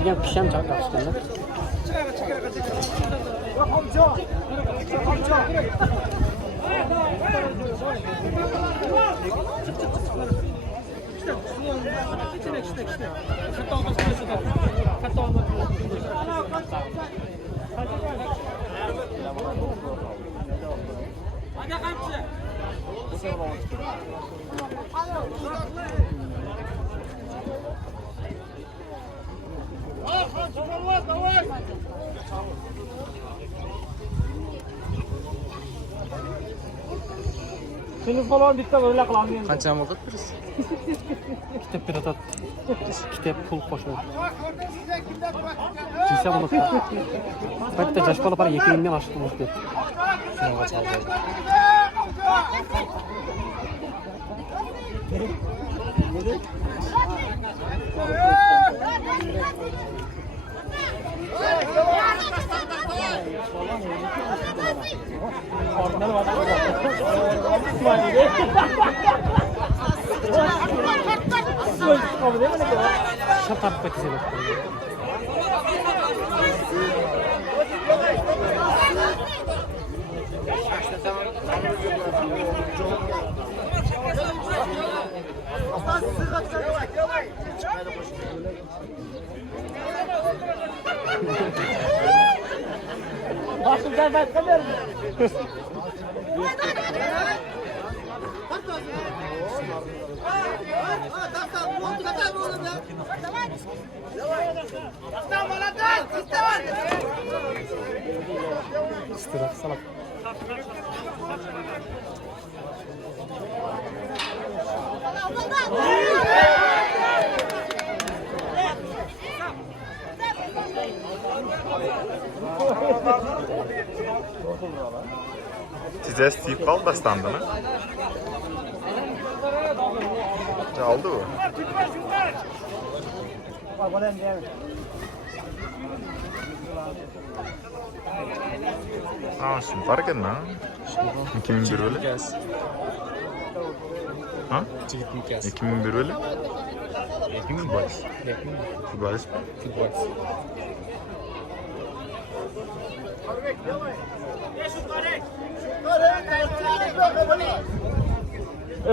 Bergen pişen çaklaştığında. Sınıf falan bitti öyle kılamıyor. Qancha mı qilibsiz? Kitap bir atat. Kitap pul qo'shib. Kiysa bo'ladi. Bitta jash bola para 2 mingdan oshib ketdi. Shunga chaldi. Şatar paketi. Başım gelmez kadar. İstirak salak. Size Steve Ball standını. Aldı bu. Aa, şimdi fark edin ha. 2001 öyle. Ha? 2001 öyle. Futbolist. Futbolist mi?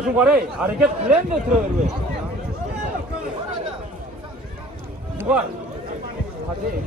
Şu var ya, hareket kılen de oturuyor. Bu var. Hadi.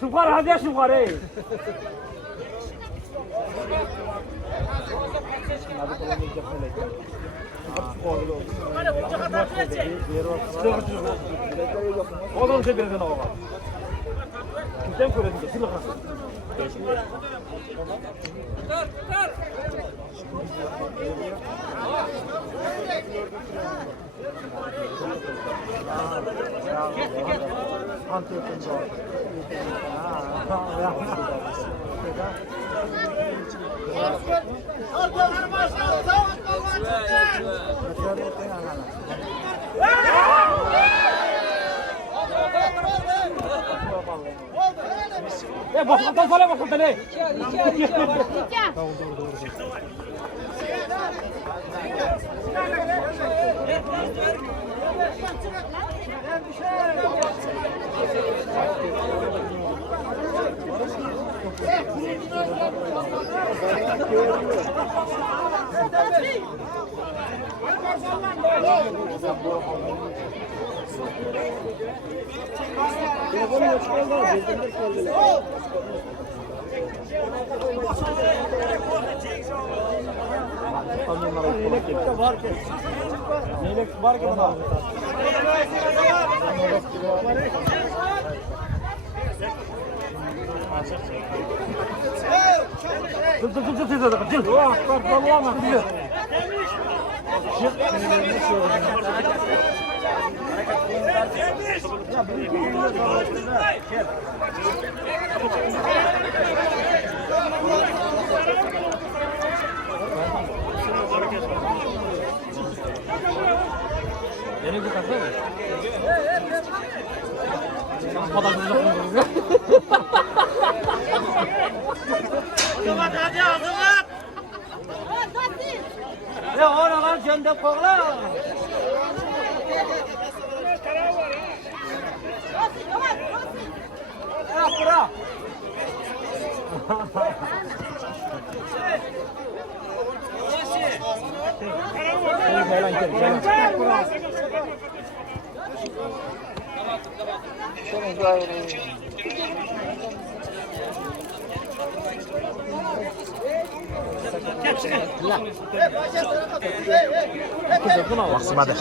Süper hadi süper. Oğlum şey birden hava var. Kimden gördün de silah. Başkan falan başkan ne? Neylek var ki bana? bura. Maksim hadi.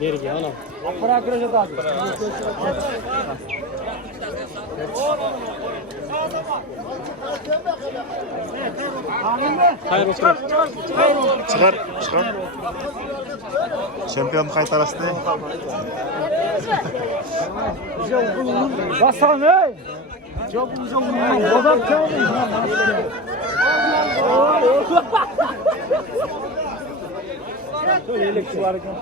Geri gel oğlum. Bırak görecek abi. Hayır olsun. Çıkar. Şampiyonluk kaytarası değil. Basan ey. Adam çaldı. Şöyle elektrik varken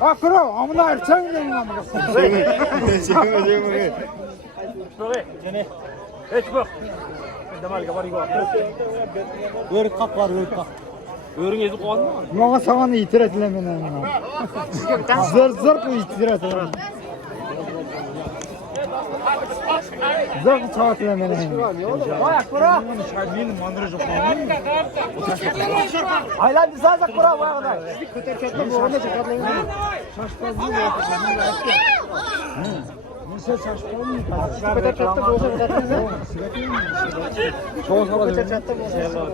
Akro, amına erçen gelin amına. Hiç bak. Demal kabar yok. Örük kap var, örük kap. Örün ezi koğazı mı? Bana sana itiraz etlemene. Zır bu itiraz etlemene. Zır çağat etlemene. Vay kura. Şahin mandırıcı falan. Aylan dizazak kura vay kadar. Köter köter bu ona çıkartlayın. Şaşpaz mı yok? Nasıl şaşpaz mı? Köter köter bu ona çıkartlayın. Çoğu sonra köter köter bu ona.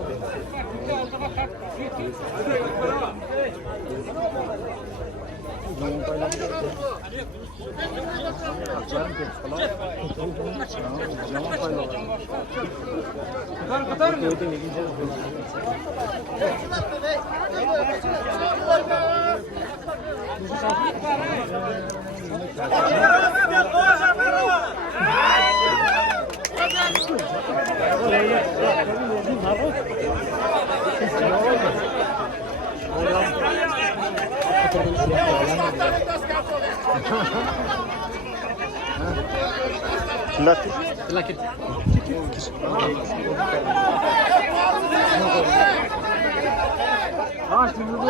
Lakit. Ha şimdi bu.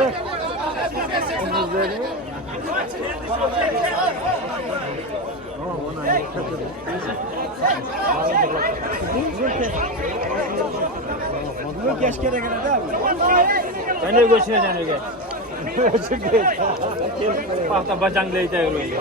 Bu geç kere geldi abi. Ben de göçüneceğim öyle. Bak bacağın leyte yürüyor.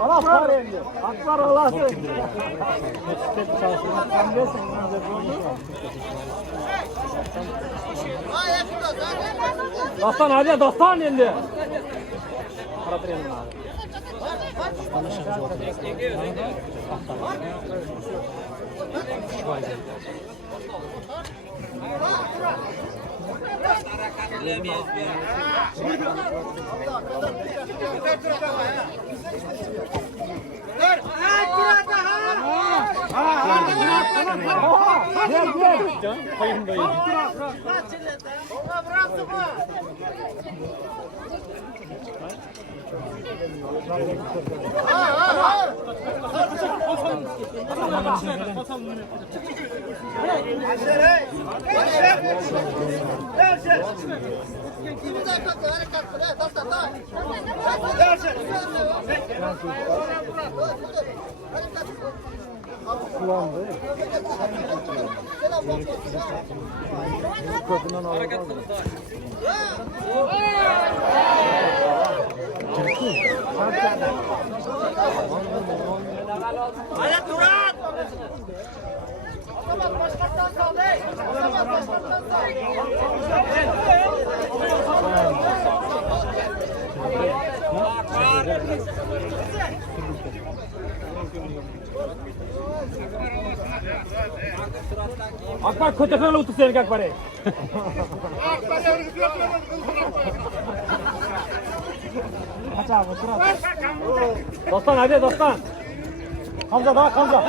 Allah var endi. Akbar Allah. Dastan hadi dastan endi. Karatır yanına abi. Kullandı. Kapından aldı. Hadi Turan! Akbar kocaman utuk seni Akbar'e. Kaç abi otur. Dostan hadi dostan. Hamza давай Hamza.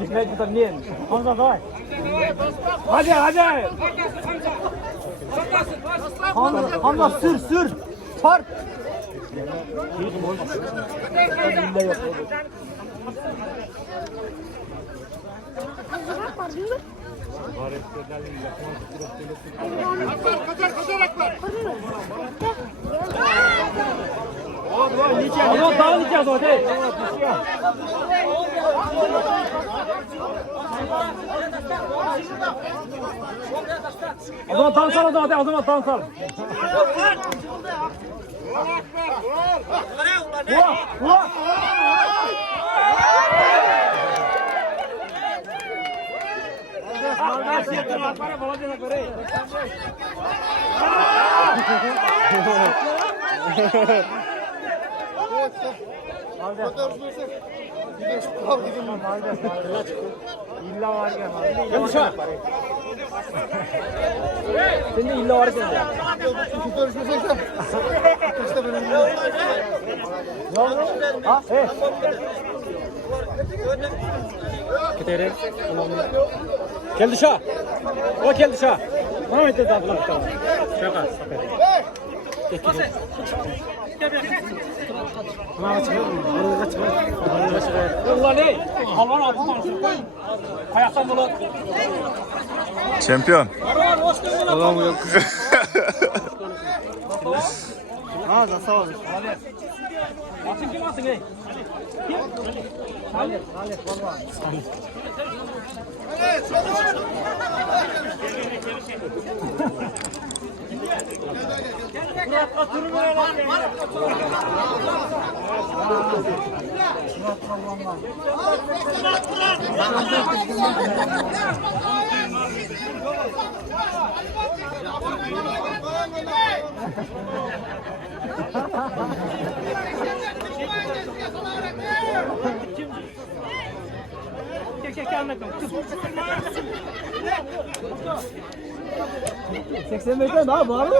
Gitmek tutamıyorum. Hamza давай. Hadi hadi. Hamza sür. Çarp. O zaman dağılacağız o değil. O zaman dansal o zaman dansal. Vur. İlla var gel. Yanlış ha. Sen de illa var gel. Ha, Gidelim. Gel dışarı. O gel dışarı. Tamam et daha falan. Şaka. Allah ne? Halvan altından koy. Ayaktan dolan. Şampiyon. Adam yok. Ha da sağ ol. Atın kim atın ey? Kim? Salih valla. Seksen metre daha var mı?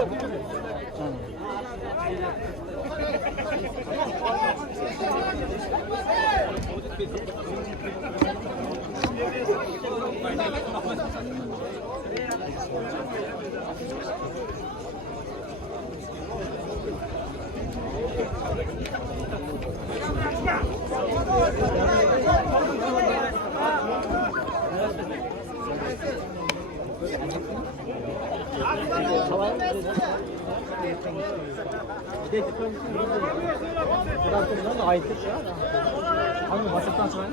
Aittir ya. Hangi basıktan sonra?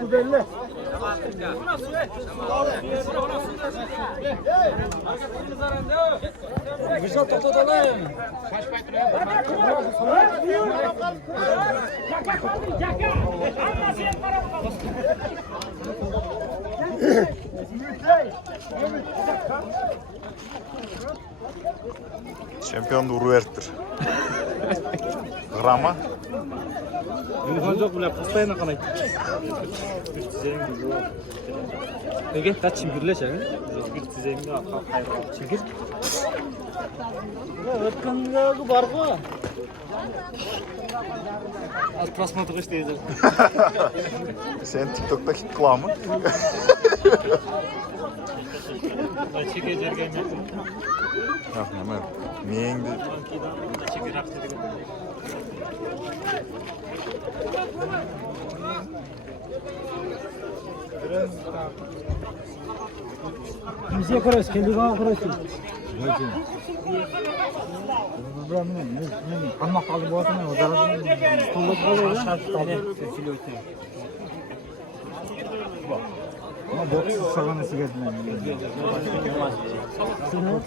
Su belli. Güzel toplatalım. Şampiyon da Uruert'tir. Gram'a. Yumurtan çok bile pastayla kanay. Öyle kaç çimgirle çekin. Bir tüzeyimde çimgir. Ötkenlerde var mı? Az prasmatik işte. Sen TikTok'ta hit kılamı. Çekeceğim. Yok ne? Meyengdi. Kimseye karış, kendi bana karışsın. Kalmak kaldı bu adamın o zararını. Ama boksuz salana sigarasından.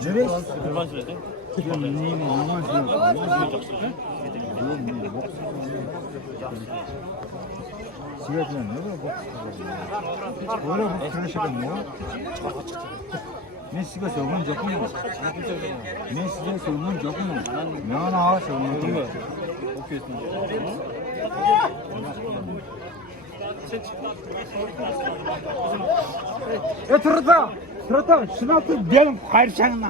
Nereye? Neyini? Namaz yok. Sigarasından ne böyle boksuz? Böyle bu tıraş edemiyor. Ne sigara olman yok mu? Ne sigara olman yok mu? Ne ana ağaç olman yok mu? Okuyorsun. Tırta, şuna tut benim kayırçanına.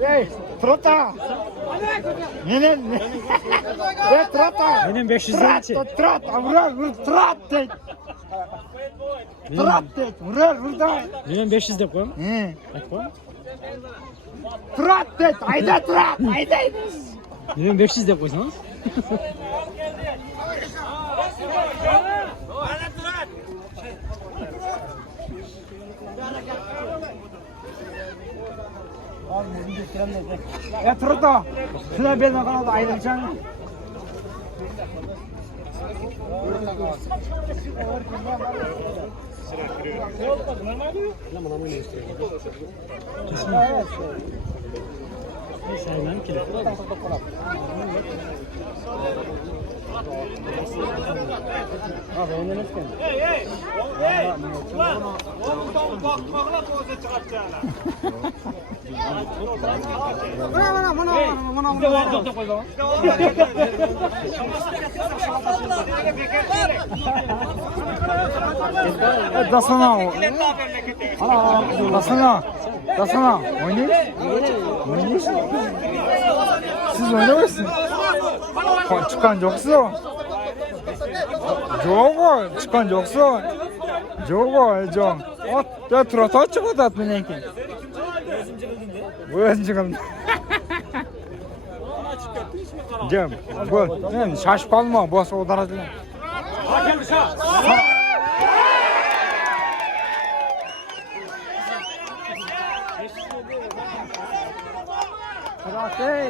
Hey, Tırta. Ne? Tırta. Benim 500 lira içi. Tırta, vur, Tırta. Tırta, Benim 500 de koyayım. He. Koy. Tırta, ayda Tırta, ayda. Benim 500 de koysanız. Ya Tırta, şuna benim kanalda ayrılacağım. Saymam ki. Abi ondan nasıl geldi? Hey! Oğlum bakmakla koza çıkartacağına. Bana. Bir de vardı da koy zaman. Dasana o. Dasana. Oynayış. Siz oynamışsınız. Çıkan yoksa. Jogo, çıkan yoksa. Jogo, John. Ya Tırta çıkmadı atmanınki. Bu çıkıldı. Cem, bu şaşıp kalma, bu odana değil. Hakem şah. Hey.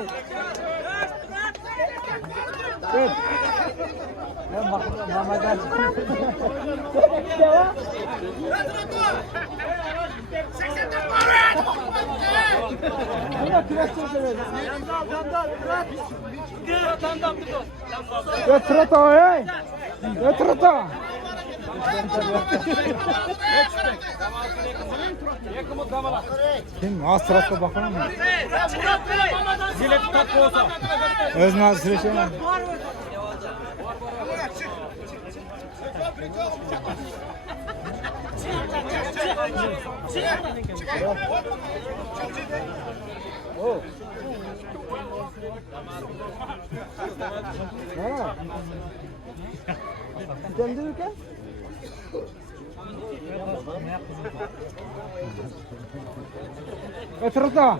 Evet. Mamadan. Ya Tırta hey. Ya Tırta. Kim? Az sırasına bakalım mı? Zile tutak olsa. Özün az süreçe mi? Otur da.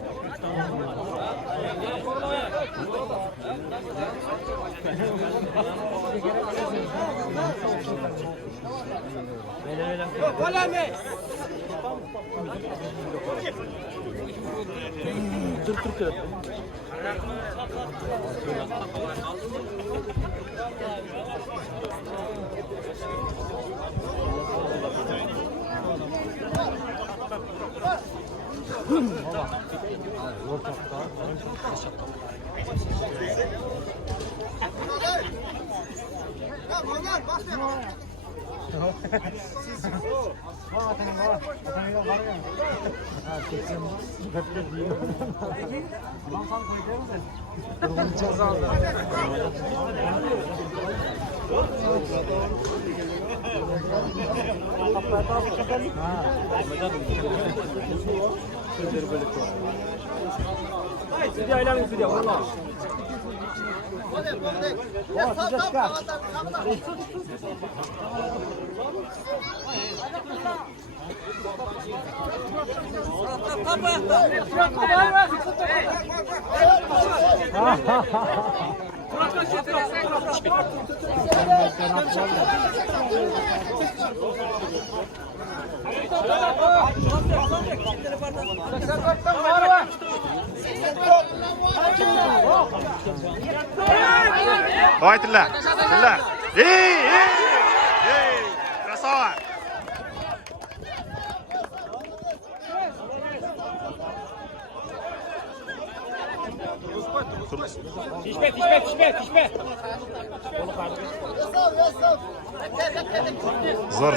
Sudah hilang sudah. Allah. Давай, Тилля! Тилля! Эй! Красава! Tişbe. Zor.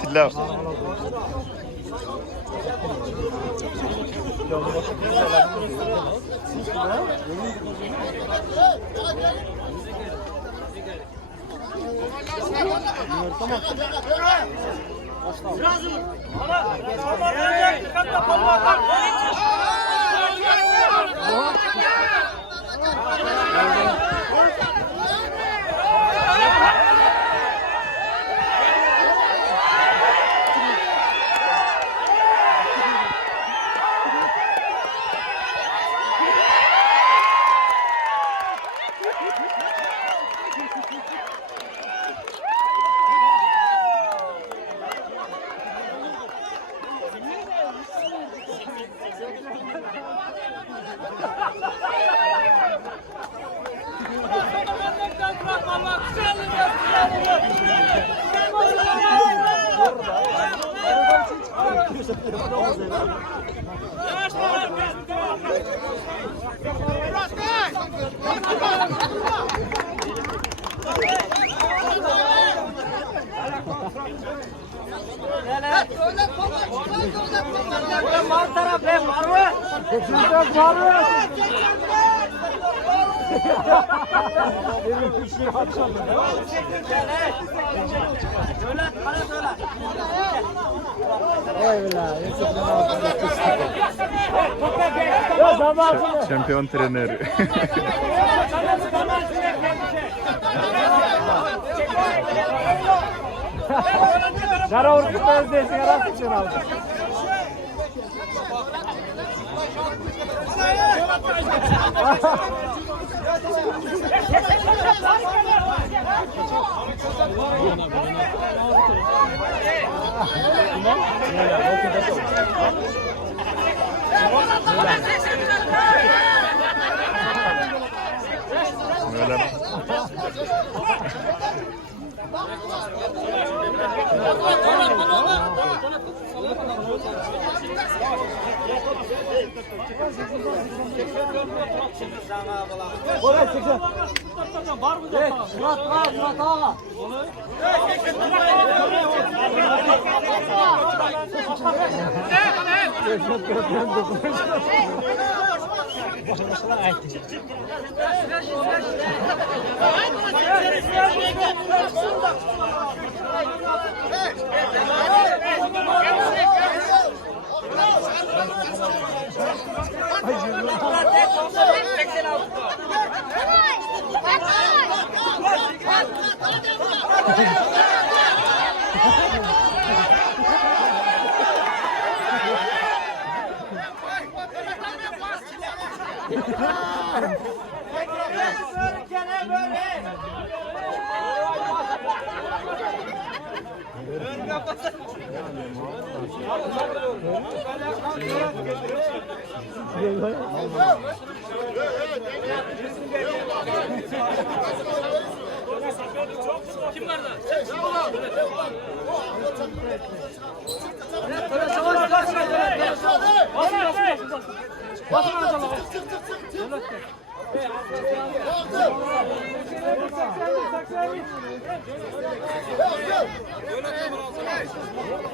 Tilla. Şampiyon treneri. Jara urkup özdesin yarat için aldı. Öyle.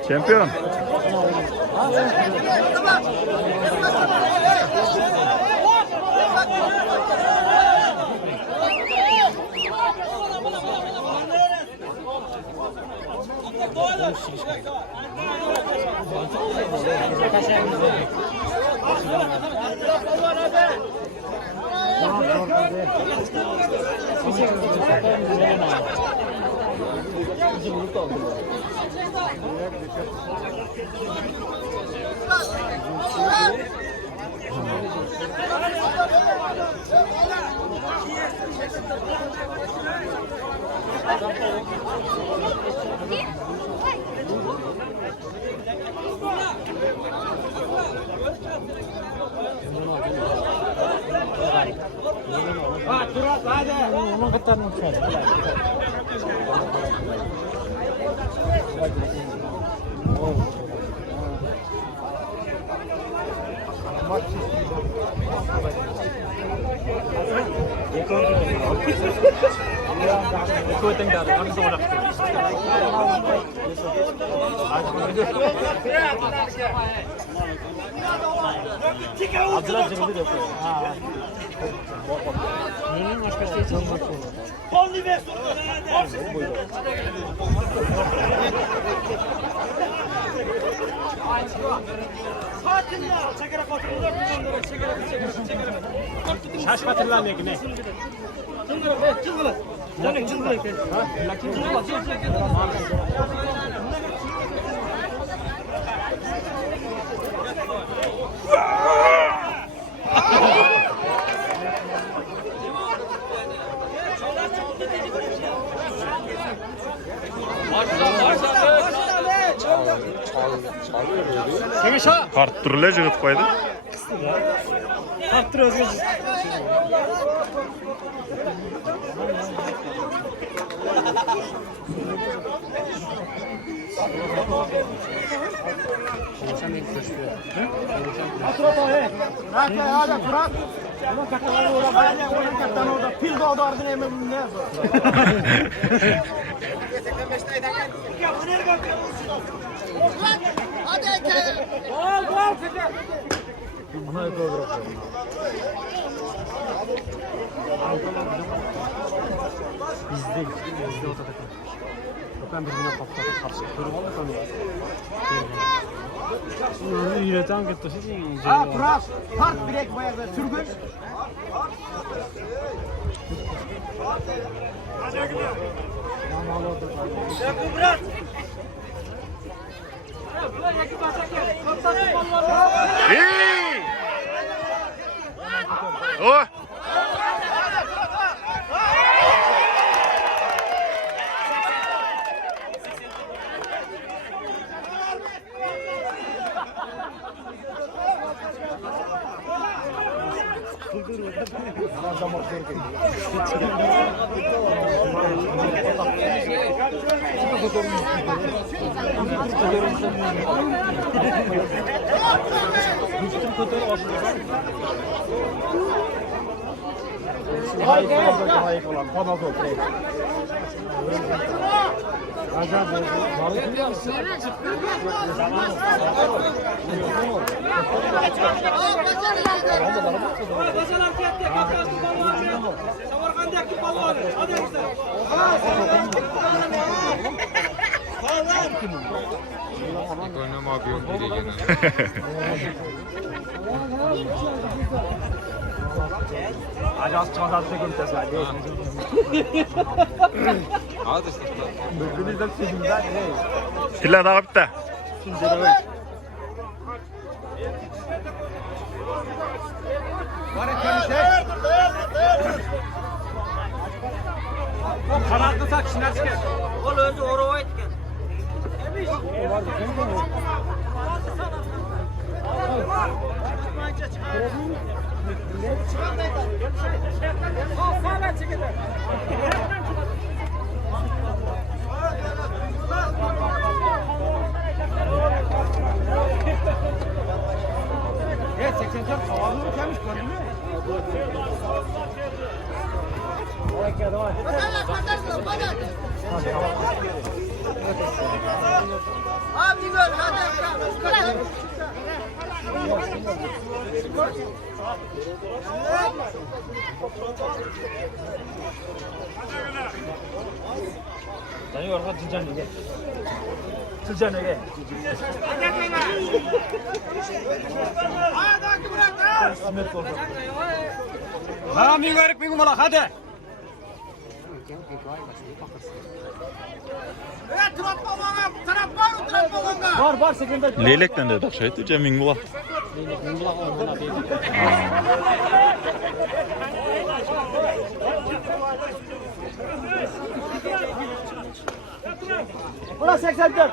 Şampiyon. Şaş hatırlamıyor ki ne? Karttırıla jığıt koydu. Karttır özgür. Bizde o takım. Ben birbirine patlatıp karşı görüp aldık onu. Bunu üreten gitti. Bırak. Part direkt bayağı sürgün. İyi. Oh. Tilla daha bitti. Kanatlı tak şuna çıkar. Ol önce oraya etken. Evet 84 havalı mı gelmiş gördün mü? Abi gör hadi. Sen yorgan Tilcan ne? Tilcan ne? Ha mi garip mi kumala hadi. Var 84. Leylekten de dakşaydı. Ceming bula. Ulan 84.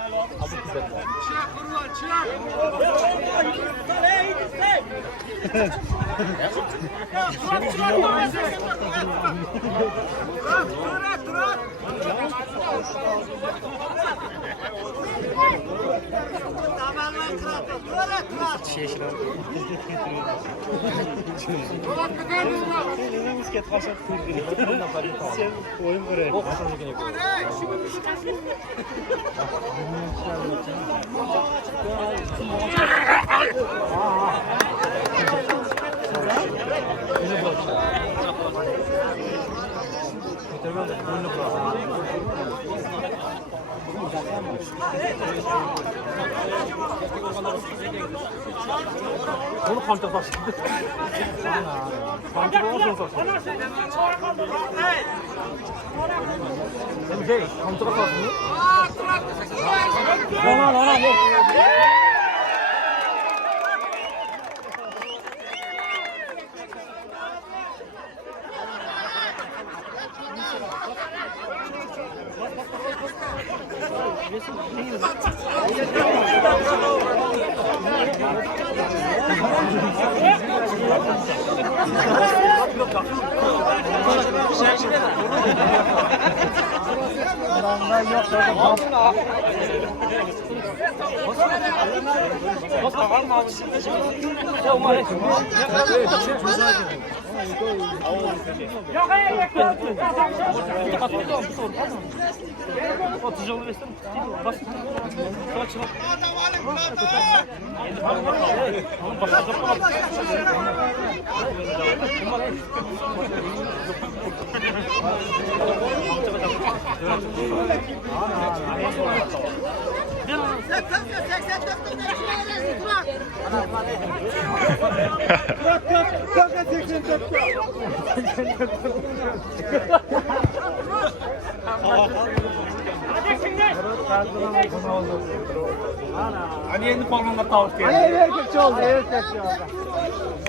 Onu kontrol başladı. Kontrol başladı. Değil, kontrol başladı. Ona. Hadi endi polgonga tovush kerak.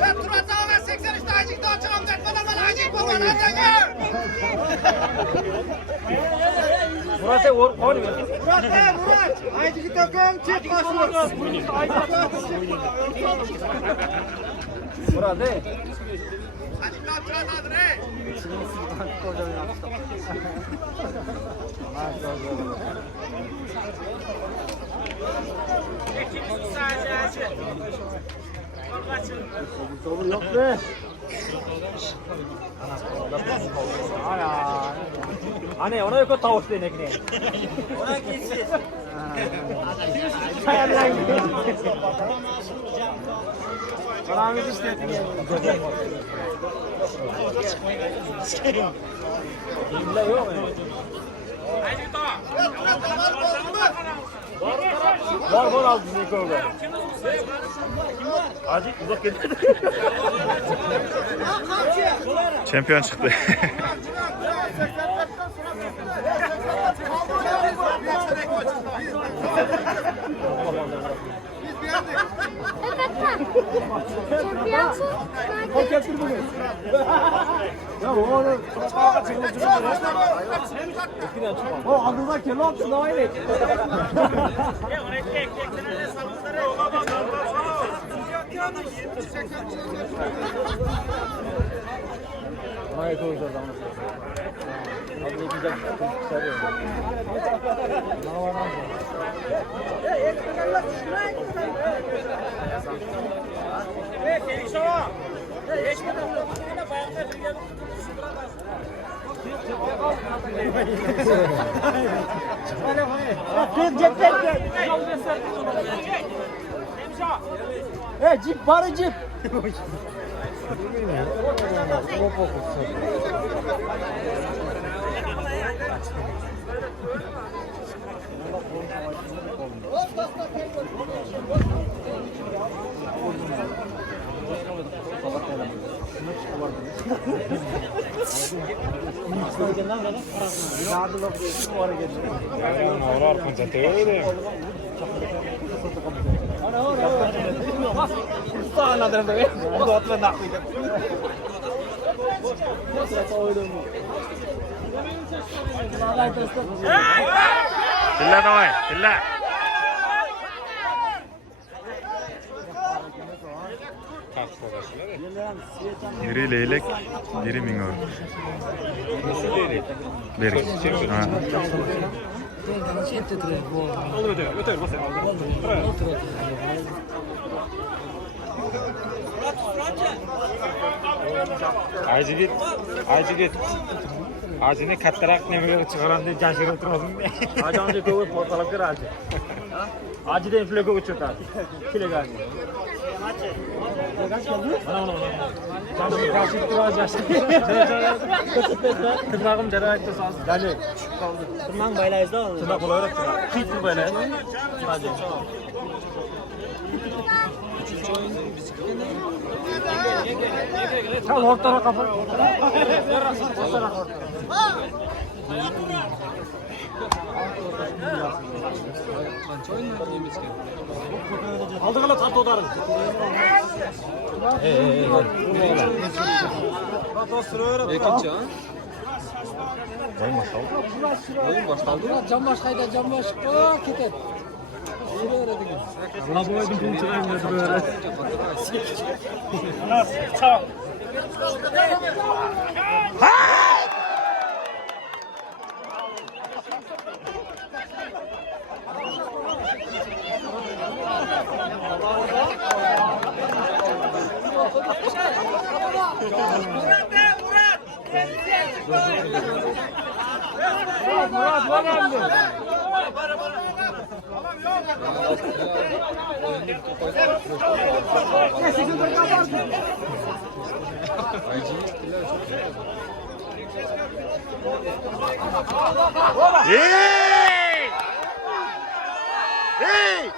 Ben Turat Ağa'ya 83 tacik daha çıkalım. Bana acayip olmalı. Murat'a vur, koy. Murat. Aycık takım çift başlıyor. Murat'a. Hadi daha Turat adı ne? Yok be. Ana ona yok tovush denek ne? Ona gitsin. Sayarlan. Paramız işletin. İlla yok. Var aldı Niko'da. Acı uzak geldi. Şampiyon çıktı. Ya onu sokakta çıkmış o adına kello attı daha iyi. Hayır doğru zaman. Abi ne güzel sarıyor. Cip var cip. Silla давай, silla. Biri leylek, biri minor. Beri. Ha. Acını kattarak nemaga chiqaram deb janjirib turibdim. Ajanca ko'p portalab kiradi. Acida inflaga o'chiradi. Kilagan. Mana. Janjir kashib turadi. Tirnog'im jarayatda sozib. Dali. Tirnoq baylaysizda. Tirnoq bo'laveradi. Qiyt baylaysiz. Hadi. Çal ortaya kafa. Aldı kala tat odarım. Can başkayda can baş. Ketet. Buna boydum bunu çıkarım dedi böyle. Hey! Hey!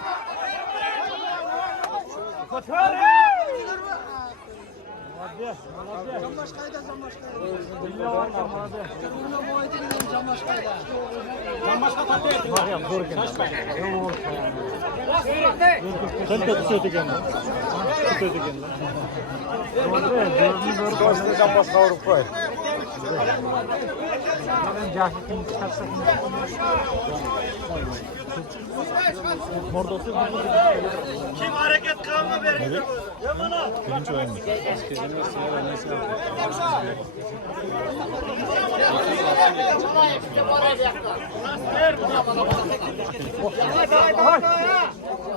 Kim hareket kılma verin?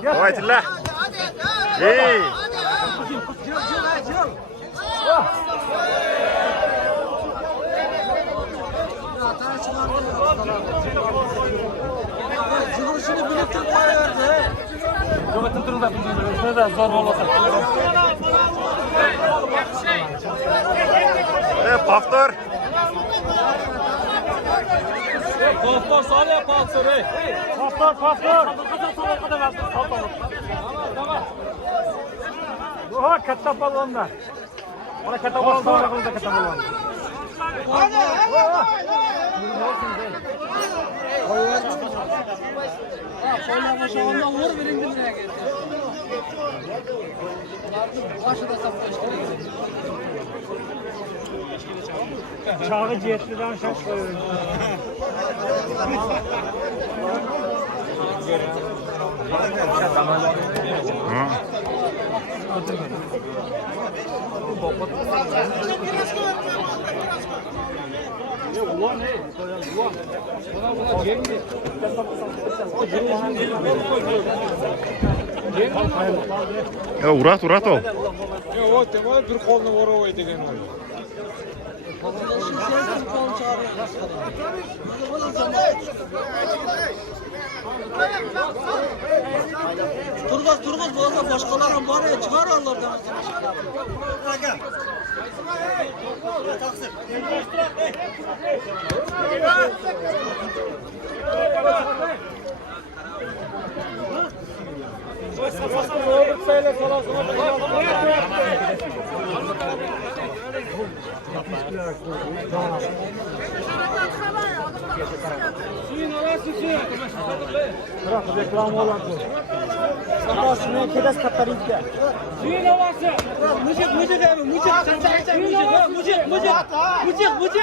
Давайте, ля. Эй! Повтор. Pastor sağlaya pastor. Pastor. Oha katta balonlar. Ona katta balonlar kıldı katta balonlar. Şöyle aşağıdan vur verin dinleye geldi. Başı da saplaştı. Çağı cihetliden şaş koyuyor. Urat ol. O temel bir kolunu vuruyor degen var. Turgaz bu arada başkalarına var ya çıkar Allah'tan. Bırak reklam olan bu. Sakasını kedes katarıydı. Suyun havası. Müzik abi müzik. Müzik.